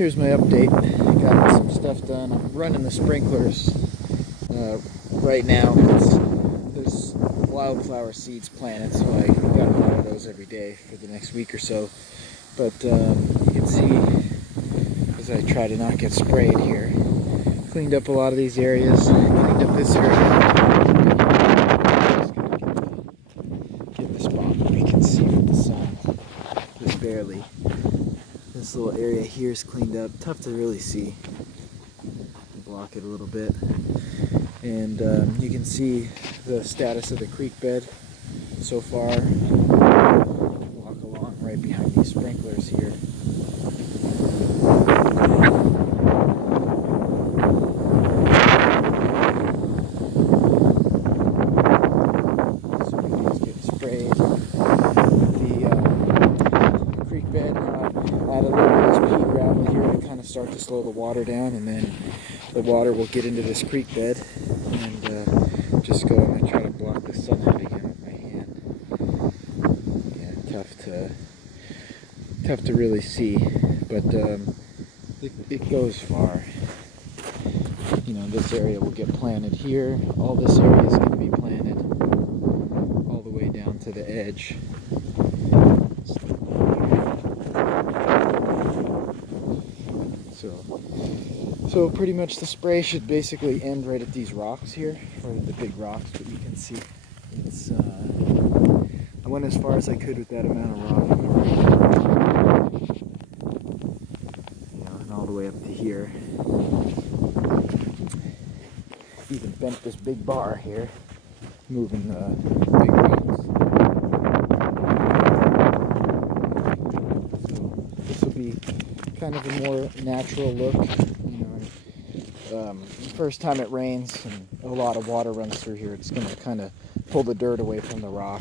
Here's my update. Got some stuff done. I'm running the sprinklers right now. There's wildflower seeds planted, so I got a lot of those every day for the next week or so. But you can see, as I try to not get sprayed here, cleaned up a lot of these areas, cleaned up this area. Just gonna get the spot where we can see with the sun, just barely. This little area here is cleaned up. Tough to really see. Block it a little bit. And you can see the status of the creek bed so far. Walk along right behind these sprinklers here. So everything's getting sprayed. The creek bed, add a little bit of this pea gravel here to kind of start to slow the water down, and then the water will get into this creek bed. And just go and try to block the sun out again with my hand. Yeah, tough to really see, but it goes far. You know, this area will get planted here. All this area is going to be planted all the way down to the edge. So pretty much the spray should basically end right at these rocks here, or the big rocks, but you can see it's, I went as far as I could with that amount of rock. You know, and all the way up to here. Even bent this big bar here, moving the big rocks. So this will be kind of a more natural look. First time it rains and a lot of water runs through here, it's going to kind of pull the dirt away from the rock.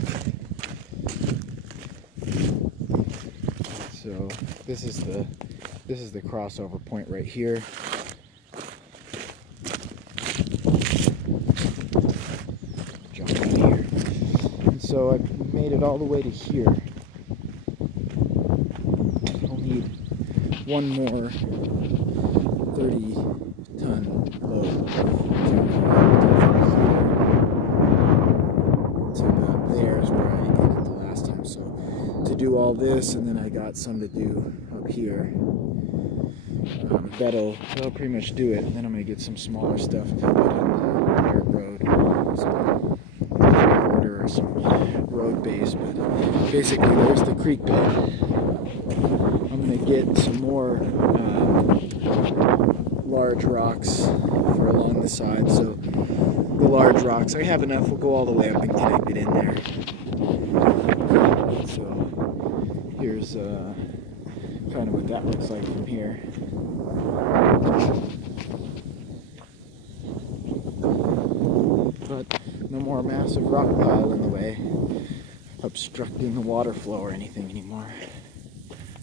So this is the crossover point right here. Jump in here. And so I made it all the way to here. I'll need one more 30-ton load. So about there is where I ended the last time. So to do all this, and then I got some to do up here. That'll pretty much do it. And then I'm gonna get some smaller stuff to put on the dirt road, some quarter or some road base. But basically, there's the creek bed. I'm gonna get some more large rocks for along the side. So the large rocks, I have enough, will go all the way up and connect it in there. So here's kind of what that looks like from here. But no more massive rock pile in the way, obstructing the water flow or anything anymore.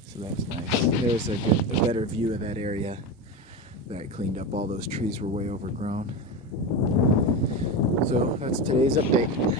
So that's nice. There's a better view of that area. That cleaned up. All those trees were way overgrown. So that's today's update.